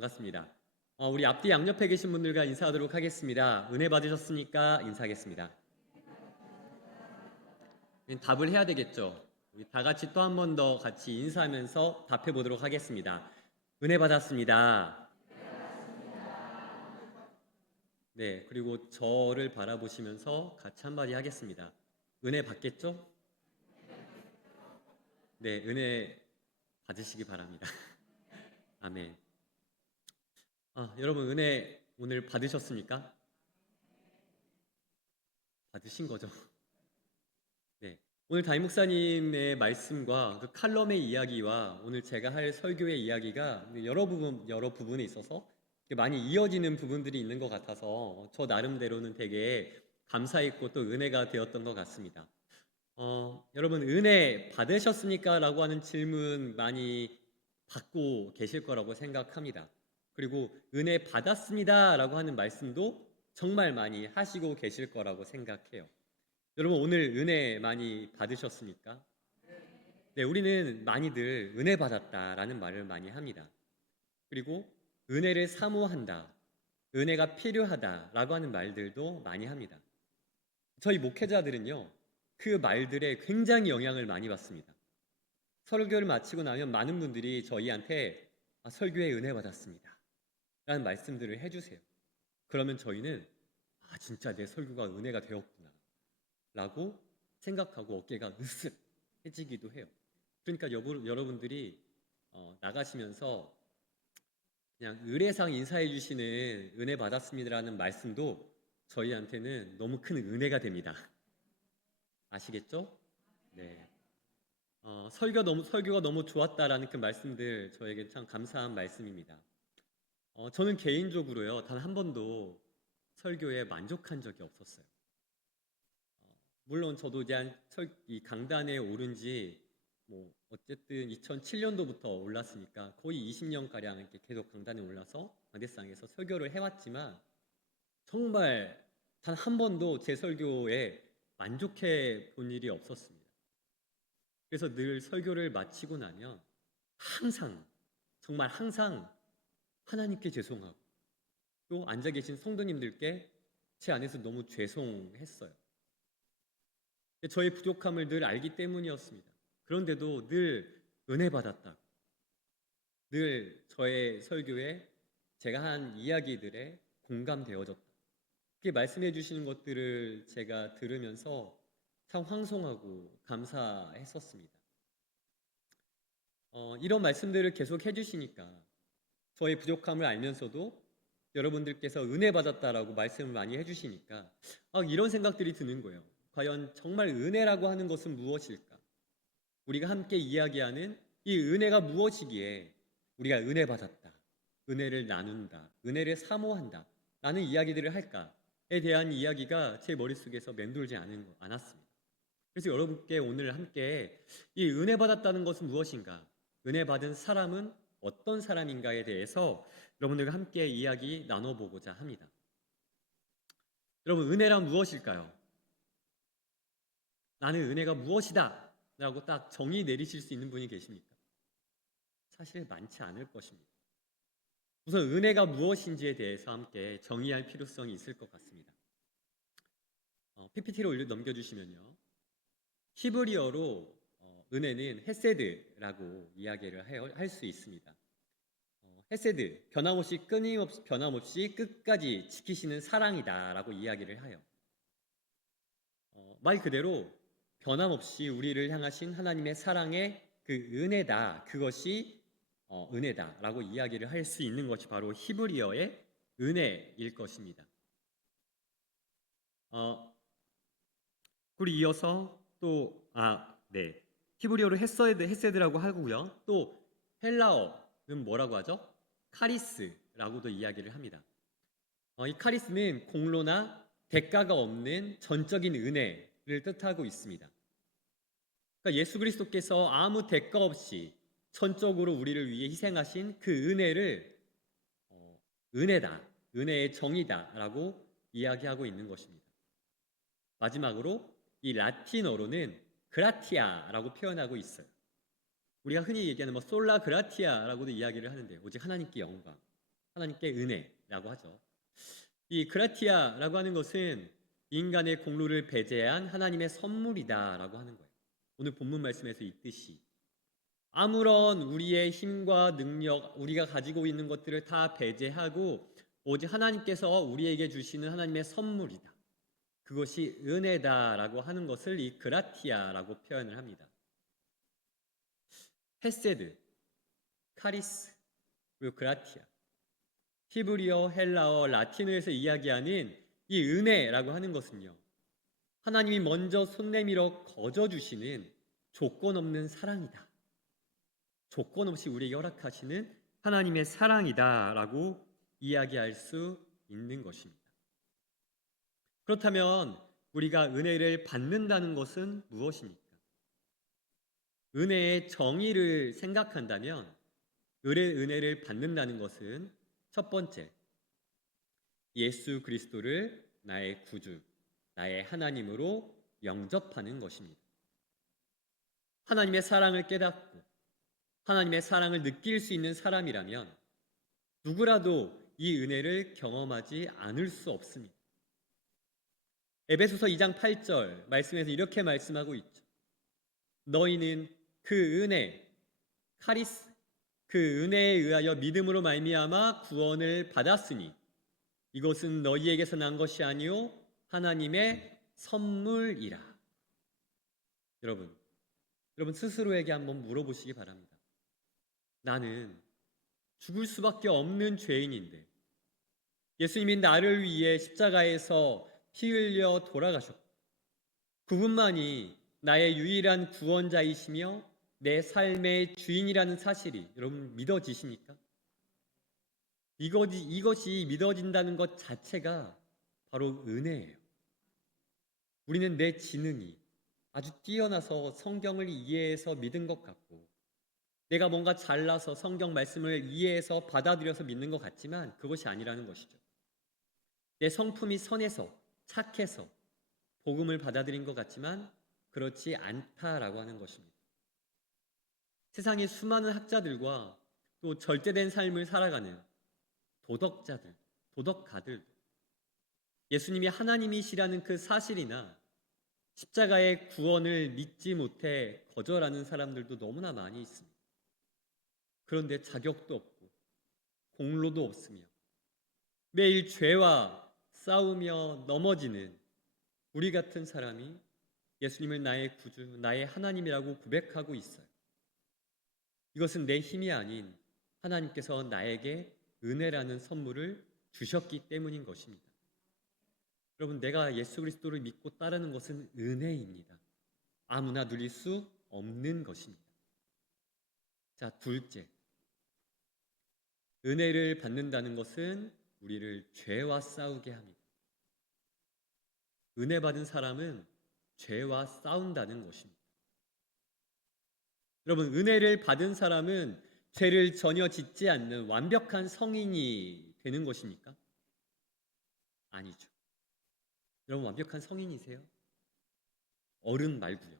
반갑습니다. 우리 앞뒤 양옆에 계신 분들과 인사하도록 하겠습니다. 은혜 받으셨으니까 인사하겠습니다. 답을 해야 되겠죠. 우리 다 같이 또 한 번 더 같이 인사하면서 답해 보도록 하겠습니다. 은혜 받았습니다. 네, 그리고 저를 바라보시면서 같이 한마디 하겠습니다. 은혜 받겠죠? 네, 은혜 받으시기 바랍니다. 아멘. 여러분 은혜 오늘 받으셨습니까? 받으신 거죠? 네. 오늘 담임 목사님의 말씀과 그 칼럼의 이야기와 오늘 제가 할 설교의 이야기가 여러 부분에 있어서 많이 이어지는 부분들이 있는 것 같아서 저 나름대로는 되게 감사했고 또 은혜가 되었던 것 같습니다. 여러분 은혜 받으셨습니까? 라고 하는 질문 많이 받고 계실 거라고 생각합니다. 그리고 은혜 받았습니다 라고 하는 말씀도 정말 많이 하시고 계실 거라고 생각해요. 여러분 오늘 은혜 많이 받으셨습니까? 네, 우리는 많이들 은혜 받았다라는 말을 많이 합니다. 그리고 은혜를 사모한다, 은혜가 필요하다라고 하는 말들도 많이 합니다. 저희 목회자들은요, 그 말들에 굉장히 영향을 많이 받습니다. 설교를 마치고 나면 많은 분들이 저희한테 설교에 은혜 받았습니다 라는 말씀들을 해주세요. 그러면 저희는 진짜 내 설교가 은혜가 되었구나 라고 생각하고 어깨가 으쓱해지기도 해요. 그러니까 여러분들이 나가시면서 그냥 의례상 인사해 주시는 은혜 받았습니다라는 말씀도 저희한테는 너무 큰 은혜가 됩니다. 아시겠죠? 네. 설교가 너무 좋았다라는 그 말씀들 저에게 참 감사한 말씀입니다. 저는 개인적으로요, 단 한 번도 설교에 만족한 적이 없었어요. 물론 저도 이제 이 강단에 오른 지 뭐 어쨌든 2007년도부터 올랐으니까 거의 20년가량 이렇게 계속 강단에 올라서 강대상에서 설교를 해왔지만 정말 단 한 번도 제 설교에 만족해 본 일이 없었습니다. 그래서 늘 설교를 마치고 나면 항상 정말 항상 하나님께 죄송하고 또 앉아 계신 성도님들께 제 안에서 너무 죄송했어요. 저의 부족함을 늘 알기 때문이었습니다. 그런데도 늘 은혜 받았다. 늘 저의 설교에 제가 한 이야기들에 공감되어졌다. 그렇게 말씀해 주시는 것들을 제가 들으면서 참 황송하고 감사했었습니다. 이런 말씀들을 계속 해주시니까 저의 부족함을 알면서도 여러분들께서 은혜 받았다라고 말씀을 많이 해주시니까 이런 생각들이 드는 거예요. 과연 정말 은혜라고 하는 것은 무엇일까? 우리가 함께 이야기하는 이 은혜가 무엇이기에 우리가 은혜 받았다, 은혜를 나눈다, 은혜를 사모한다 라는 이야기들을 할까에 대한 이야기가 제 머릿속에서 맴돌지 않았습니다. 그래서 여러분께 오늘 함께 이 은혜 받았다는 것은 무엇인가, 은혜 받은 사람은 어떤 사람인가에 대해서 여러분들과 함께 이야기 나눠보고자 합니다. 여러분, 은혜란 무엇일까요? 나는 은혜가 무엇이다 라고 딱 정의 내리실 수 있는 분이 계십니까? 사실 많지 않을 것입니다. 우선 은혜가 무엇인지에 대해서 함께 정의할 필요성이 있을 것 같습니다. PPT로 넘겨주시면요, 히브리어로 은혜는 헤세드라고 이야기를 할 수 있습니다. 헤세드, 변함없이 끝까지 지키시는 사랑이다라고 이야기를 해요. 말 그대로 변함없이 우리를 향하신 하나님의 사랑의 그 은혜다, 그것이 은혜다라고 이야기를 할 수 있는 것이 바로 히브리어의 은혜일 것입니다. 그리고 이어서 네, 히브리어로 헤세드라고 하고요. 또 헬라어는 뭐라고 하죠? 카리스라고도 이야기를 합니다. 이 카리스는 공로나 대가가 없는 전적인 은혜를 뜻하고 있습니다. 그러니까 예수 그리스도께서 아무 대가 없이 전적으로 우리를 위해 희생하신 그 은혜를 은혜다, 은혜의 정의다라고 이야기하고 있는 것입니다. 마지막으로 이 라틴어로는 그라티아라고 표현하고 있어요. 우리가 흔히 얘기하는 솔라 그라티아라고도 이야기를 하는데 오직 하나님께 영광. 하나님께 은혜라고 하죠. 이 그라티아라고 하는 것은 인간의 공로를 배제한 하나님의 선물이다라고 하는 거예요. 오늘 본문 말씀에서 이 뜻이 아무런 우리의 힘과 능력, 우리가 가지고 있는 것들을 다 배제하고 오직 하나님께서 우리에게 주시는 하나님의 선물이다. 그것이 은혜다라고 하는 것을 이 그라티아라고 표현을 합니다. 헤세드, 카리스, 그리고 그라티아. 히브리어, 헬라어, 라틴어에서 이야기하는 이 은혜라고 하는 것은요. 하나님이 먼저 손 내밀어 거저 주시는 조건 없는 사랑이다. 조건 없이 우리에게 허락하시는 하나님의 사랑이다라고 이야기할 수 있는 것입니다. 그렇다면 우리가 은혜를 받는다는 것은 무엇입니까? 은혜의 정의를 생각한다면 은혜를 받는다는 것은 첫 번째, 예수 그리스도를 나의 구주, 나의 하나님으로 영접하는 것입니다. 하나님의 사랑을 깨닫고 하나님의 사랑을 느낄 수 있는 사람이라면 누구라도 이 은혜를 경험하지 않을 수 없습니다. 에베소서 2장 8절 말씀에서 이렇게 말씀하고 있죠. 너희는 그 은혜, 카리스, 그 은혜에 의하여 믿음으로 말미암아 구원을 받았으니 이것은 너희에게서 난 것이 아니요 하나님의 선물이라. 여러분 스스로에게 한번 물어보시기 바랍니다. 나는 죽을 수밖에 없는 죄인인데 예수님이 나를 위해 십자가에서 피 흘려 돌아가셨고 그분만이 나의 유일한 구원자이시며 내 삶의 주인이라는 사실이 여러분 믿어지십니까? 이것이 믿어진다는 것 자체가 바로 은혜예요. 우리는 내 지능이 아주 뛰어나서 성경을 이해해서 믿은 것 같고 내가 뭔가 잘나서 성경 말씀을 이해해서 받아들여서 믿는 것 같지만 그것이 아니라는 것이죠. 내 성품이 선해서 착해서 복음을 받아들인 것 같지만 그렇지 않다라고 하는 것입니다. 세상의 수많은 학자들과 또 절제된 삶을 살아가는 도덕자들, 도덕가들 예수님이 하나님이시라는 그 사실이나 십자가의 구원을 믿지 못해 거절하는 사람들도 너무나 많이 있습니다. 그런데 자격도 없고 공로도 없으며 매일 죄와 싸우며 넘어지는 우리 같은 사람이 예수님을 나의 구주, 나의 하나님이라고 고백하고 있어요. 이것은 내 힘이 아닌 하나님께서 나에게 은혜라는 선물을 주셨기 때문인 것입니다. 여러분, 내가 예수 그리스도를 믿고 따르는 것은 은혜입니다. 아무나 누릴 수 없는 것입니다. 자, 둘째. 은혜를 받는다는 것은 우리를 죄와 싸우게 합니다. 은혜 받은 사람은 죄와 싸운다는 것입니다. 여러분, 은혜를 받은 사람은 죄를 전혀 짓지 않는 완벽한 성인이 되는 것입니까? 아니죠. 여러분, 완벽한 성인이세요? 어른 말고요.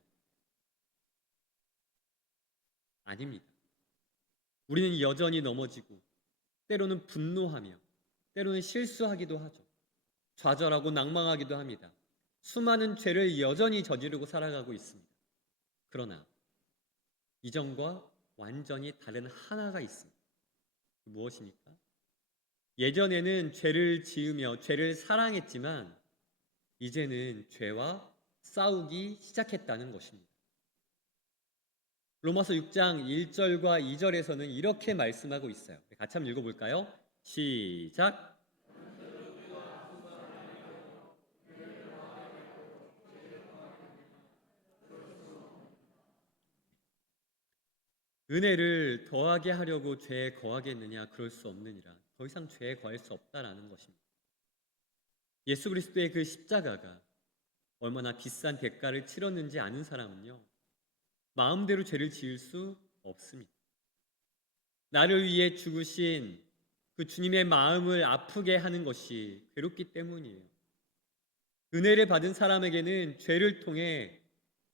아닙니다. 우리는 여전히 넘어지고 때로는 분노하며 때로는 실수하기도 하죠. 좌절하고 낭망하기도 합니다. 수많은 죄를 여전히 저지르고 살아가고 있습니다. 그러나 이전과 완전히 다른 하나가 있습니다. 무엇입니까? 예전에는 죄를 지으며 죄를 사랑했지만 이제는 죄와 싸우기 시작했다는 것입니다. 로마서 6장 1절과 2절에서는 이렇게 말씀하고 있어요. 같이 한번 읽어볼까요? 시작! 은혜를 더하게 하려고 죄에 거하겠느냐? 그럴 수 없느니라. 더 이상 죄에 거할 수 없다라는 것입니다. 예수 그리스도의 그 십자가가 얼마나 비싼 대가를 치렀는지 아는 사람은요, 마음대로 죄를 지을 수 없습니다. 나를 위해 죽으신 그 주님의 마음을 아프게 하는 것이 괴롭기 때문이에요. 은혜를 받은 사람에게는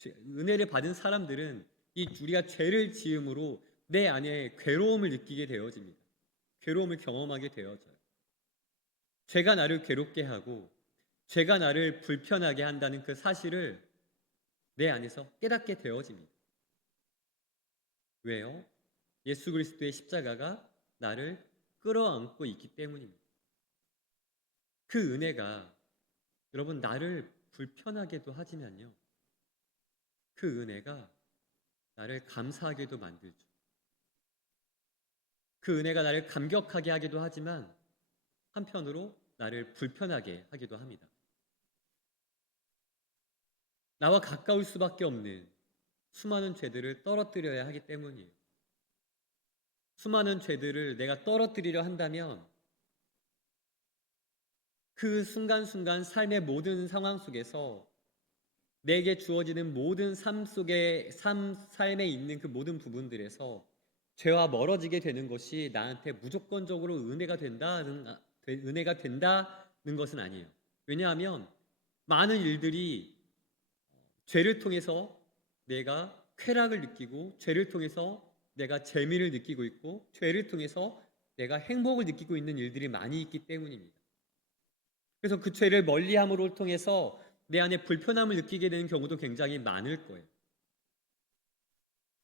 은혜를 받은 사람들은 이 우리가 죄를 지음으로 내 안에 괴로움을 느끼게 되어집니다. 괴로움을 경험하게 되어져요. 죄가 나를 괴롭게 하고 죄가 나를 불편하게 한다는 그 사실을 내 안에서 깨닫게 되어집니다. 왜요? 예수 그리스도의 십자가가 나를 끌어안고 있기 때문입니다. 그 은혜가 여러분 나를 불편하게도 하지만요. 그 은혜가 나를 감사하게도 만들죠. 그 은혜가 나를 감격하게 하기도 하지만 한편으로 나를 불편하게 하기도 합니다. 나와 가까울 수밖에 없는 수많은 죄들을 떨어뜨려야 하기 때문이에요. 수많은 죄들을 내가 떨어뜨리려 한다면 그 순간순간 삶의 모든 상황 속에서 내게 주어지는 모든 삶에 있는 그 모든 부분들에서 죄와 멀어지게 되는 것이 나한테 무조건적으로 은혜가 된다는 것은 아니에요. 왜냐하면 많은 일들이 죄를 통해서 내가 쾌락을 느끼고 죄를 통해서 내가 재미를 느끼고 있고 죄를 통해서 내가 행복을 느끼고 있는 일들이 많이 있기 때문입니다. 그래서 그 죄를 멀리함으로 통해서 내 안에 불편함을 느끼게 되는 경우도 굉장히 많을 거예요.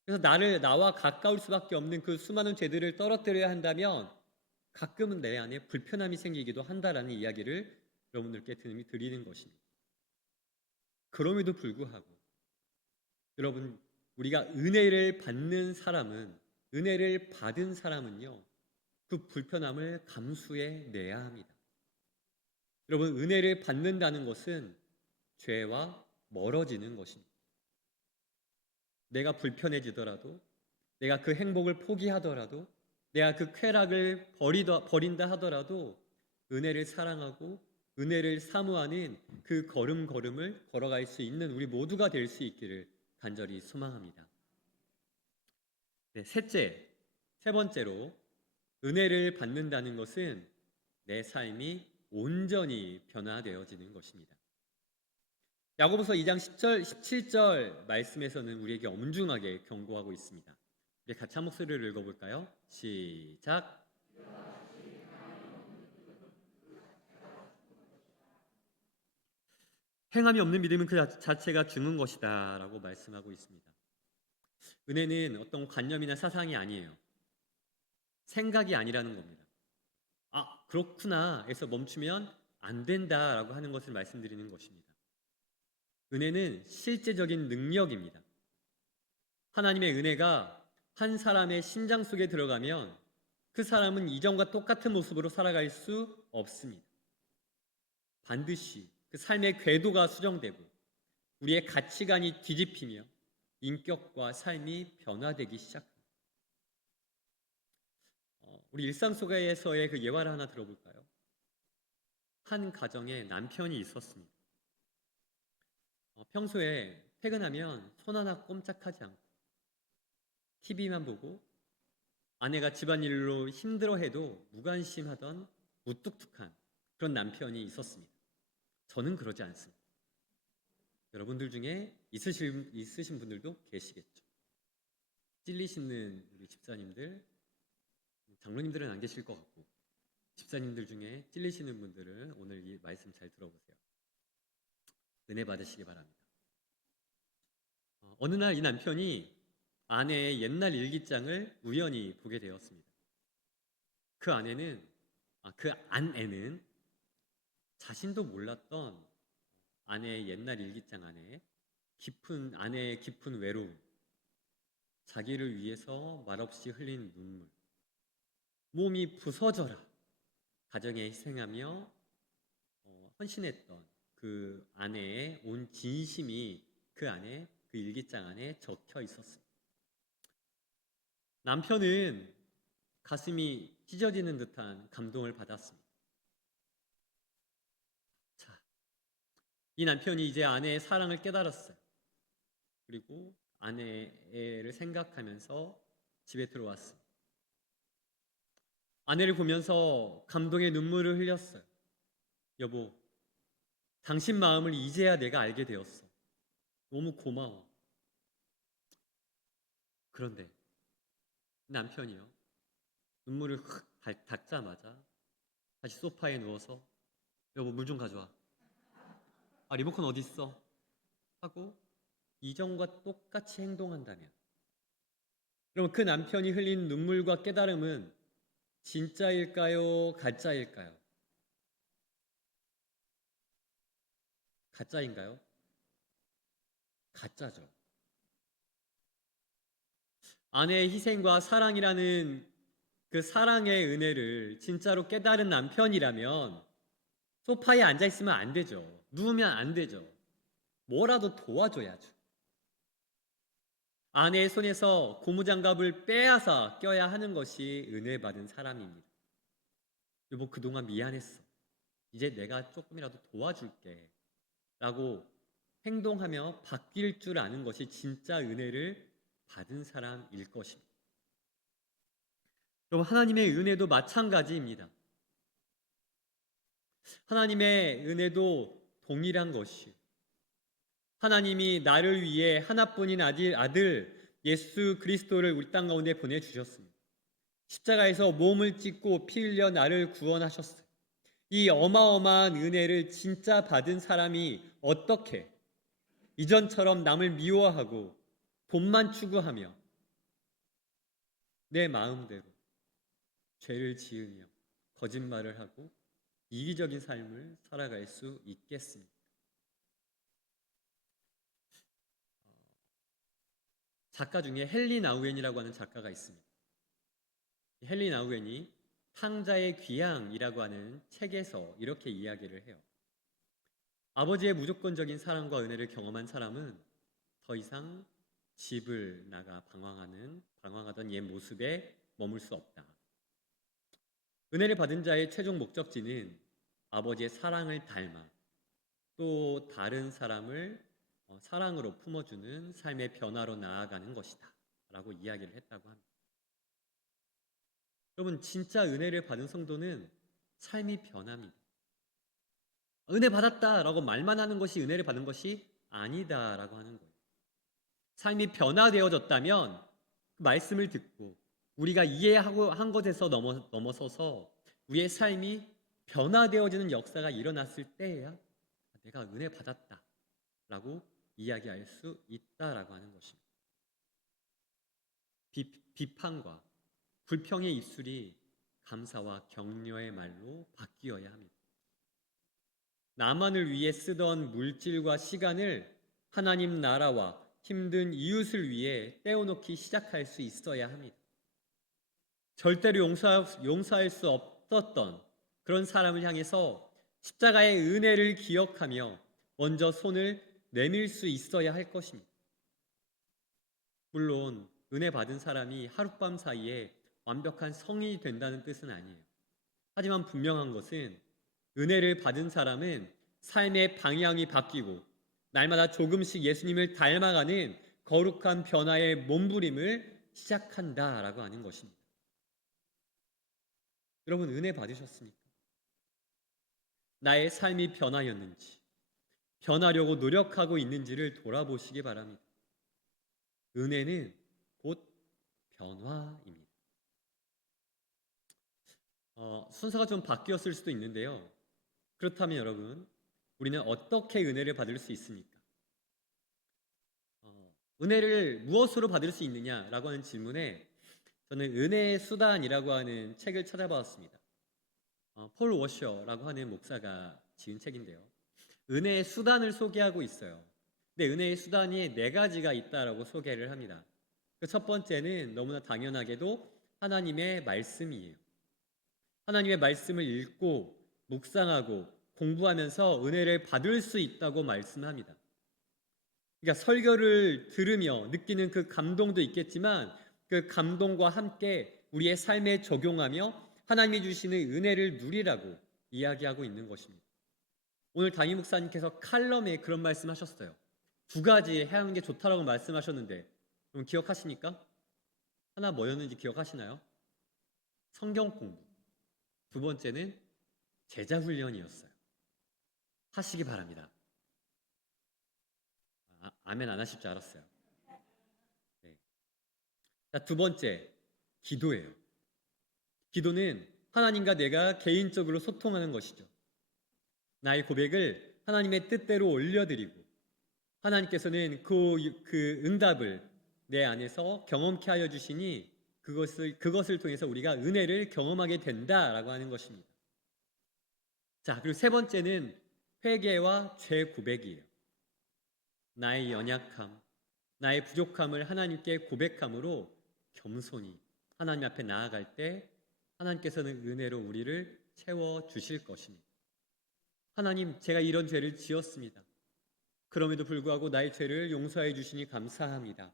그래서 나와 가까울 수밖에 없는 그 수많은 죄들을 떨어뜨려야 한다면 가끔은 내 안에 불편함이 생기기도 한다라는 이야기를 여러분들께 드리는 것입니다. 그럼에도 불구하고 여러분, 우리가 은혜를 받은 사람은요, 그 불편함을 감수해 내야 합니다. 여러분, 은혜를 받는다는 것은 죄와 멀어지는 것입니다. 내가 불편해지더라도, 내가 그 행복을 포기하더라도, 내가 그 쾌락을 버린다 하더라도 은혜를 사랑하고 은혜를 사모하는 그 걸음걸음을 걸어갈 수 있는 우리 모두가 될 수 있기를 간절히 소망합니다. 네, 세 번째로 은혜를 받는다는 것은 내 삶이 온전히 변화되어지는 것입니다. 야고보서 2장 10절, 17절 말씀에서는 우리에게 엄중하게 경고하고 있습니다. 우리 같이 한 목소리를 읽어볼까요? 시작. 행함이 없는 믿음은 그 자체가 죽은 것이다 라고 말씀하고 있습니다. 은혜는 어떤 관념이나 사상이 아니에요. 생각이 아니라는 겁니다. 아, 그렇구나 해서 멈추면 안 된다라고 하는 것을 말씀드리는 것입니다. 은혜는 실제적인 능력입니다. 하나님의 은혜가 한 사람의 심장 속에 들어가면 그 사람은 이전과 똑같은 모습으로 살아갈 수 없습니다. 반드시 그 삶의 궤도가 수정되고 우리의 가치관이 뒤집히며 인격과 삶이 변화되기 시작합니다. 우리 일상 속에서의 그 예화를 하나 들어볼까요? 한 가정에 남편이 있었습니다. 평소에 퇴근하면 손 하나 꼼짝하지 않고 TV만 보고 아내가 집안일로 힘들어해도 무관심하던 무뚝뚝한 그런 남편이 있었습니다. 저는 그러지 않습니다. 여러분들 중에 있으신 분들도 계시겠죠. 찔리시는 우리 집사님들, 장로님들은 안 계실 것 같고 집사님들 중에 찔리시는 분들은 오늘 이 말씀 잘 들어보세요. 은혜 받으시기 바랍니다. 어느 날 이 남편이 아내의 옛날 일기장을 우연히 보게 되었습니다. 그 안에는 자신도 몰랐던 아내의 옛날 일기장 안에 아내의 깊은 외로움, 자기를 위해서 말없이 흘린 눈물, 몸이 부서져라 가정에 희생하며 헌신했던 그 아내의 온 진심이 그 일기장 안에 적혀 있었습니다. 남편은 가슴이 찢어지는 듯한 감동을 받았습니다. 자, 이 남편이 이제 아내의 사랑을 깨달았어요. 그리고 아내를 생각하면서 집에 들어왔습니다. 아내를 보면서 감동의 눈물을 흘렸어요. 여보, 당신 마음을 이제야 내가 알게 되었어. 너무 고마워. 그런데 남편이요, 눈물을 닦자마자 다시 소파에 누워서 여보 물 좀 가져와. 아 리모컨 어디 있어? 하고 이전과 똑같이 행동한다면 그럼 그 남편이 흘린 눈물과 깨달음은 진짜일까요? 가짜일까요? 가짜인가요? 가짜죠. 아내의 희생과 사랑이라는 그 사랑의 은혜를 진짜로 깨달은 남편이라면 소파에 앉아 있으면 안 되죠. 누우면 안 되죠. 뭐라도 도와줘야죠. 아내의 손에서 고무장갑을 빼앗아 껴야 하는 것이 은혜 받은 사람입니다. 여보 그동안 미안했어. 이제 내가 조금이라도 도와줄게. 라고 행동하며 바뀔 줄 아는 것이 진짜 은혜를 받은 사람일 것입니다. 여러분 하나님의 은혜도 마찬가지입니다. 하나님의 은혜도 동일한 것이 하나님이 나를 위해 하나뿐인 아들 예수 그리스도를 우리 땅 가운데 보내주셨습니다. 십자가에서 몸을 찢고 피 흘려 나를 구원하셨어요. 이 어마어마한 은혜를 진짜 받은 사람이 어떻게 이전처럼 남을 미워하고 돈만 추구하며 내 마음대로 죄를 지으며 거짓말을 하고 이기적인 삶을 살아갈 수 있겠습니까? 작가 중에 헨리 나우엔이라고 하는 작가가 있습니다. 헨리 나우엔이 탕자의 귀향이라고 하는 책에서 이렇게 이야기를 해요. 아버지의 무조건적인 사랑과 은혜를 경험한 사람은 더 이상 집을 나가 방황하던 옛 모습에 머물 수 없다. 은혜를 받은 자의 최종 목적지는 아버지의 사랑을 닮아 또 다른 사람을 사랑으로 품어주는 삶의 변화로 나아가는 것이다 라고 이야기를 했다고 합니다. 여러분 진짜 은혜를 받은 성도는 삶이 변합니다. 은혜 받았다라고 말만 하는 것이 은혜를 받은 것이 아니다라고 하는 거예요. 삶이 변화되어졌다면 그 말씀을 듣고 우리가 이해하고 한 것에서 넘어서서 우리의 삶이 변화되어지는 역사가 일어났을 때에야 내가 은혜 받았다라고 이야기할 수 있다라고 하는 것입니다. 비판과 불평의 입술이 감사와 격려의 말로 바뀌어야 합니다. 나만을 위해 쓰던 물질과 시간을 하나님 나라와 힘든 이웃을 위해 떼어놓기 시작할 수 있어야 합니다. 절대로 용서할 수 없었던 그런 사람을 향해서 십자가의 은혜를 기억하며 먼저 손을 내밀 수 있어야 할 것입니다. 물론 은혜 받은 사람이 하룻밤 사이에 완벽한 성인이 된다는 뜻은 아니에요. 하지만 분명한 것은 은혜를 받은 사람은 삶의 방향이 바뀌고 날마다 조금씩 예수님을 닮아가는 거룩한 변화의 몸부림을 시작한다라고 하는 것입니다. 여러분 은혜 받으셨습니까? 나의 삶이 변화였는지 변하려고 노력하고 있는지를 돌아보시기 바랍니다. 은혜는 곧 변화입니다. 순서가 좀 바뀌었을 수도 있는데요. 그렇다면 여러분, 우리는 어떻게 은혜를 받을 수 있습니까? 은혜를 무엇으로 받을 수 있느냐라고 하는 질문에 저는 은혜의 수단이라고 하는 책을 찾아봤습니다. 폴 워셔라고 하는 목사가 지은 책인데요. 은혜의 수단을 소개하고 있어요. 근데 은혜의 수단이 네 가지가 있다라고 소개를 합니다. 그 첫 번째는 너무나 당연하게도 하나님의 말씀이에요. 하나님의 말씀을 읽고 묵상하고 공부하면서 은혜를 받을 수 있다고 말씀합니다. 그러니까 설교를 들으며 느끼는 그 감동도 있겠지만 그 감동과 함께 우리의 삶에 적용하며 하나님이 주시는 은혜를 누리라고 이야기하고 있는 것입니다. 오늘 담임 목사님께서 칼럼에 그런 말씀하셨어요. 두 가지 해야 하는 게 좋다라고 말씀하셨는데 그럼 기억하십니까? 하나 뭐였는지 기억하시나요? 성경 공부. 두 번째는 제자 훈련이었어요. 하시기 바랍니다. 아멘 안 하실 줄 알았어요. 네. 자, 두 번째 기도예요. 기도는 하나님과 내가 개인적으로 소통하는 것이죠. 나의 고백을 하나님의 뜻대로 올려드리고 하나님께서는 그 응답을 내 안에서 경험케 하여 주시니 그것을 통해서 우리가 은혜를 경험하게 된다라고 하는 것입니다. 자, 그리고 세 번째는 회개와 죄 고백이에요. 나의 연약함, 나의 부족함을 하나님께 고백함으로 겸손히 하나님 앞에 나아갈 때 하나님께서는 은혜로 우리를 채워 주실 것입니다. 하나님, 제가 이런 죄를 지었습니다. 그럼에도 불구하고 나의 죄를 용서해 주시니 감사합니다.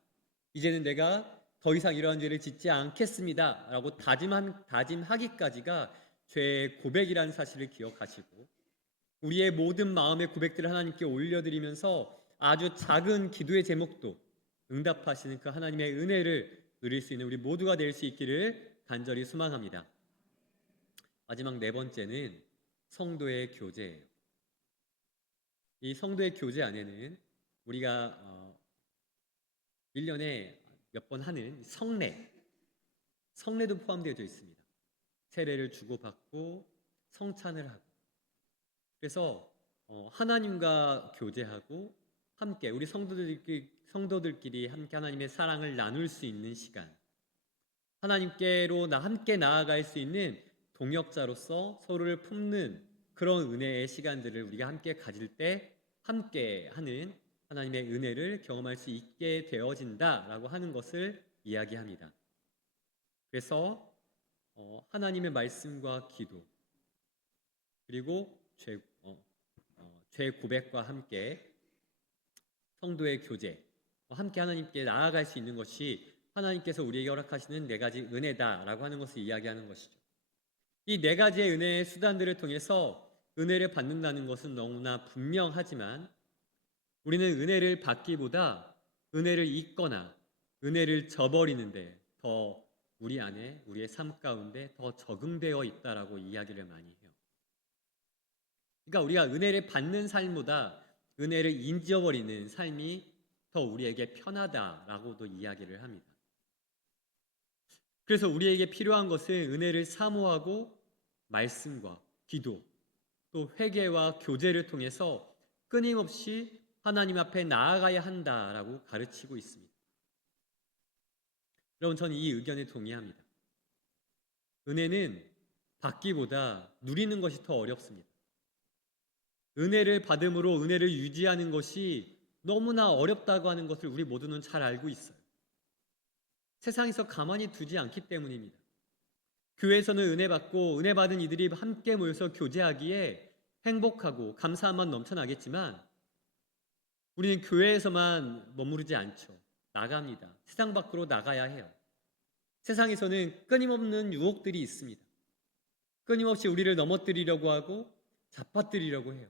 이제는 내가 더 이상 이러한 죄를 짓지 않겠습니다. 라고 다짐하기까지가 죄의 고백이라는 사실을 기억하시고 우리의 모든 마음의 고백들을 하나님께 올려드리면서 아주 작은 기도의 제목도 응답하시는 그 하나님의 은혜를 누릴 수 있는 우리 모두가 될 수 있기를 간절히 소망합니다. 마지막 네 번째는 성도의 교제예요. 이 성도의 교제 안에는 우리가 1년에 몇 번 하는 성례도 포함되어 있습니다. 세례를 주고받고 성찬을 하고 그래서 하나님과 교제하고 함께 우리 성도들끼리 함께 하나님의 사랑을 나눌 수 있는 시간, 하나님께로 함께 나아갈 수 있는 동역자로서 서로를 품는 그런 은혜의 시간들을 우리가 함께 가질 때 함께 하는 하나님의 은혜를 경험할 수 있게 되어진다라고 하는 것을 이야기합니다. 그래서 하나님의 말씀과 기도 그리고 죄 고백과 함께 성도의 교제 함께 하나님께 나아갈 수 있는 것이 하나님께서 우리에게 허락하시는 네 가지 은혜다라고 하는 것을 이야기하는 것이죠. 이 네 가지의 은혜의 수단들을 통해서 은혜를 받는다는 것은 너무나 분명하지만 우리는 은혜를 받기보다 은혜를 잊거나 은혜를 저버리는데 더 우리 안에 우리의 삶 가운데 더 적응되어 있다라고 이야기를 많이 해요. 그러니까 우리가 은혜를 받는 삶보다 은혜를 잊어버리는 삶이 더 우리에게 편하다라고도 이야기를 합니다. 그래서 우리에게 필요한 것은 은혜를 사모하고 말씀과 기도 또 회개와 교제를 통해서 끊임없이 하나님 앞에 나아가야 한다라고 가르치고 있습니다. 여러분, 저는 이 의견에 동의합니다. 은혜는 받기보다 누리는 것이 더 어렵습니다. 은혜를 받음으로 은혜를 유지하는 것이 너무나 어렵다고 하는 것을 우리 모두는 잘 알고 있어요. 세상에서 가만히 두지 않기 때문입니다. 교회에서는 은혜 받고 은혜 받은 이들이 함께 모여서 교제하기에 행복하고 감사한 마음 넘쳐나겠지만 우리는 교회에서만 머무르지 않죠. 나갑니다. 세상 밖으로 나가야 해요. 세상에서는 끊임없는 유혹들이 있습니다. 끊임없이 우리를 넘어뜨리려고 하고 잡아뜨리려고 해요.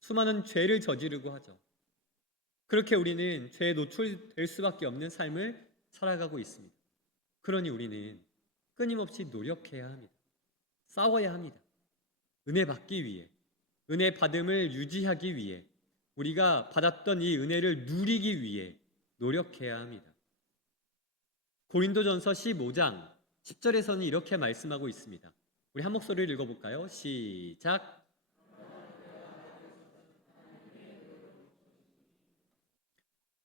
수많은 죄를 저지르고 하죠. 그렇게 우리는 죄에 노출될 수밖에 없는 삶을 살아가고 있습니다. 그러니 우리는 끊임없이 노력해야 합니다. 싸워야 합니다. 은혜 받기 위해, 은혜 받음을 유지하기 위해, 우리가 받았던 이 은혜를 누리기 위해 노력해야 합니다. 고린도전서 15장 10절에서는 이렇게 말씀하고 있습니다. 우리 한 목소리를 읽어볼까요? 시작.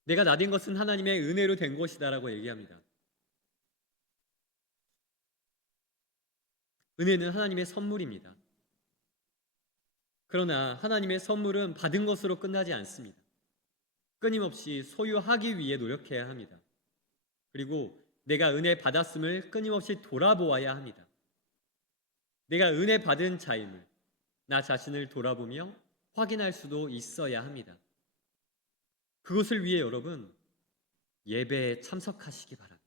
내가 나된 것은 하나님의 은혜로 된 것이다라고 얘기합니다. 은혜는 하나님의 선물입니다. 그러나 하나님의 선물은 받은 것으로 끝나지 않습니다. 끊임없이 소유하기 위해 노력해야 합니다. 그리고 내가 은혜 받았음을 끊임없이 돌아보아야 합니다. 내가 은혜 받은 자임을 나 자신을 돌아보며 확인할 수도 있어야 합니다. 그것을 위해 여러분 예배에 참석하시기 바랍니다.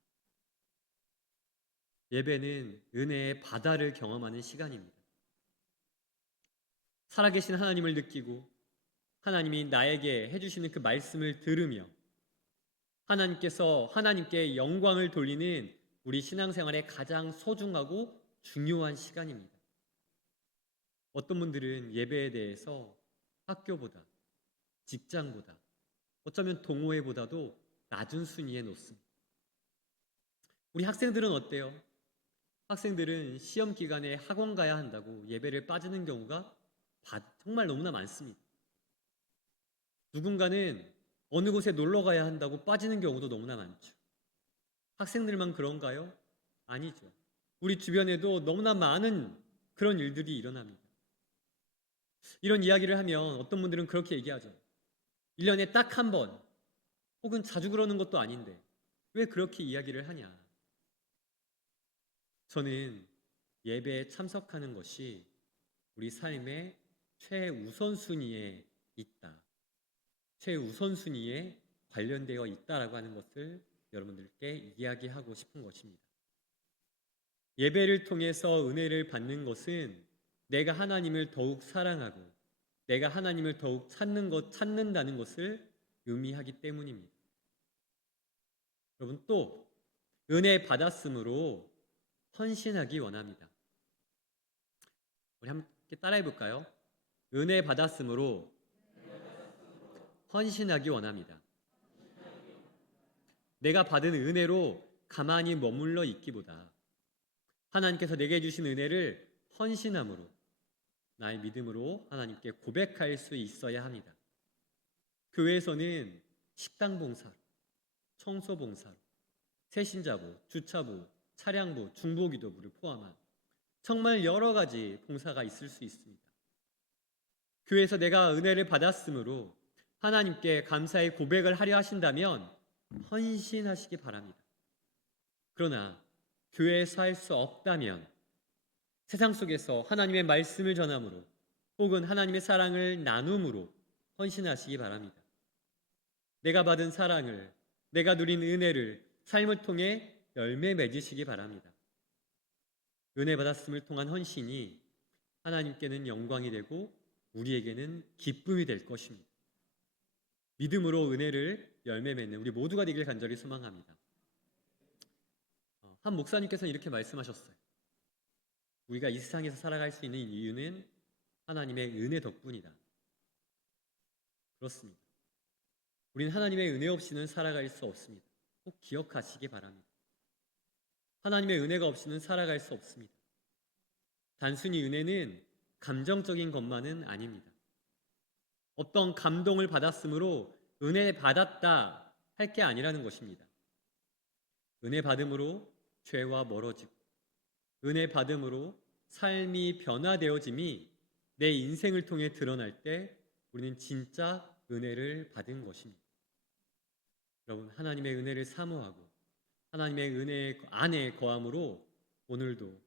예배는 은혜의 바다를 경험하는 시간입니다. 살아계신 하나님을 느끼고 하나님이 나에게 해주시는 그 말씀을 들으며 하나님께서 하나님께 영광을 돌리는 우리 신앙생활의 가장 소중하고 중요한 시간입니다. 어떤 분들은 예배에 대해서 학교보다 직장보다 어쩌면 동호회보다도 낮은 순위에 놓습니다. 우리 학생들은 어때요? 학생들은 시험 기간에 학원 가야 한다고 예배를 빠지는 경우가 정말 너무나 많습니다. 누군가는 어느 곳에 놀러 가야 한다고 빠지는 경우도 너무나 많죠. 학생들만 그런가요? 아니죠. 우리 주변에도 너무나 많은 그런 일들이 일어납니다. 이런 이야기를 하면 어떤 분들은 그렇게 얘기하죠. 1년에 딱 한 번, 혹은 자주 그러는 것도 아닌데 왜 그렇게 이야기를 하냐? 저는 예배에 참석하는 것이 우리 삶의 최우선순위에 있다. 최우선순위에 관련되어 있다라고 하는 것을 여러분들께 이야기하고 싶은 것입니다. 예배를 통해서 은혜를 받는 것은 내가 하나님을 더욱 사랑하고 내가 하나님을 더욱 찾는다는 것을 의미하기 때문입니다. 여러분 또 은혜 받았으므로 헌신하기 원합니다. 우리 함께 따라해 볼까요? 은혜 받았으므로 헌신하기 원합니다. 내가 받은 은혜로 가만히 머물러 있기보다 하나님께서 내게 주신 은혜를 헌신함으로 나의 믿음으로 하나님께 고백할 수 있어야 합니다. 교회에서는 식당 봉사로, 청소 봉사로, 세신자부, 주차부, 차량부, 중보기도부를 포함한 정말 여러 가지 봉사가 있을 수 있습니다. 교회에서 내가 은혜를 받았으므로 하나님께 감사의 고백을 하려 하신다면 헌신하시기 바랍니다. 그러나 교회에서 할 수 없다면 세상 속에서 하나님의 말씀을 전함으로 혹은 하나님의 사랑을 나눔으로 헌신하시기 바랍니다. 내가 받은 사랑을, 내가 누린 은혜를 삶을 통해 열매 맺으시기 바랍니다. 은혜 받았음을 통한 헌신이 하나님께는 영광이 되고 우리에게는 기쁨이 될 것입니다. 믿음으로 은혜를 열매 맺는 우리 모두가 되길 간절히 소망합니다. 한 목사님께서는 이렇게 말씀하셨어요. 우리가 이 세상에서 살아갈 수 있는 이유는 하나님의 은혜 덕분이다. 그렇습니다. 우리는 하나님의 은혜 없이는 살아갈 수 없습니다. 꼭 기억하시기 바랍니다. 하나님의 은혜가 없이는 살아갈 수 없습니다. 단순히 은혜는 감정적인 것만은 아닙니다. 어떤 감동을 받았으므로 은혜 받았다 할 게 아니라는 것입니다. 은혜 받음으로 죄와 멀어지고 은혜 받음으로 삶이 변화되어짐이 내 인생을 통해 드러날 때 우리는 진짜 은혜를 받은 것입니다. 여러분, 하나님의 은혜를 사모하고 하나님의 은혜 안에 거함으로 오늘도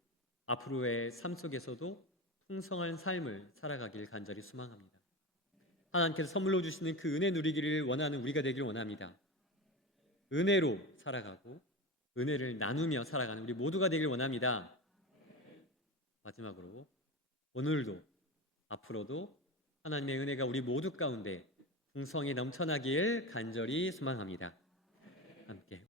앞으로의 삶 속에서도 풍성한 삶을 살아가길 간절히 소망합니다. 하나님께서 선물로 주시는 그 은혜 누리기를 원하는 우리가 되기를 원합니다. 은혜로 살아가고 은혜를 나누며 살아가는 우리 모두가 되길 원합니다. 마지막으로 오늘도 앞으로도 하나님의 은혜가 우리 모두 가운데 풍성히 넘쳐나길 간절히 소망합니다. 함께